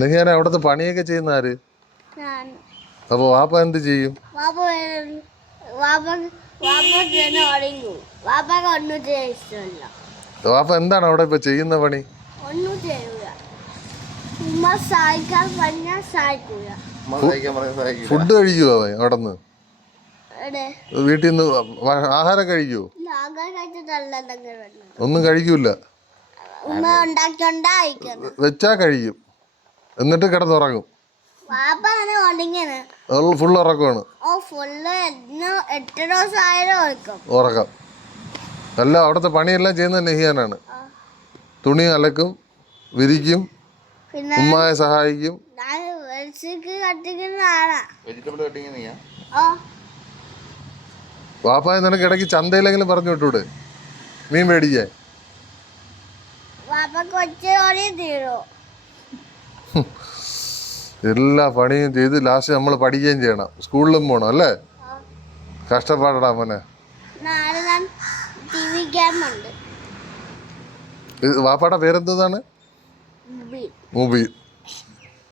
ഞാൻ അവിടുത്തെ പണിയൊക്കെ ചെയ്യുന്ന ആര്? അപ്പൊ വാപ്പ എന്ത് ചെയ്യും? വാപ്പ എന്താണ് അവിടെ ഇപ്പൊ ചെയ്യുന്ന പണി? ഫുഡ് കഴിക്കുവോ അവൻ അവിടെന്ന്? വീട്ടിൽ നിന്ന് ആഹാരം കഴിക്കുവോ? ഒന്നും കഴിക്കൂല. വെച്ചാ കഴിക്കും, എന്നിട്ട് കിടന്നുറങ്ങും. ഫുൾ ഉറക്കമാണ്. ഉറക്കം അല്ല, അവിടുത്തെ പണിയെല്ലാം ചെയ്യുന്നത് നെഹിയാനാണ്. തുണി അലക്കും, വിരിക്കും, ഉമ്മയെ സഹായിക്കും. വാപ്പായ നിനക്ക് ഇടയ്ക്ക് ചന്തയിലെങ്കിലും പറഞ്ഞു വിട്ടൂടെ മീൻ മേടിക്കാൻ? എല്ലാ പണിയും ചെയ്ത് ലാസ്റ്റ് നമ്മൾ പഠിക്കുകയും ചെയ്യണം, സ്കൂളിലും പോകണം അല്ലേ? കഷ്ടപ്പാടടാ മോനെ. വാപ്പാടെ പേരെന്താണ്? മുബീൻ.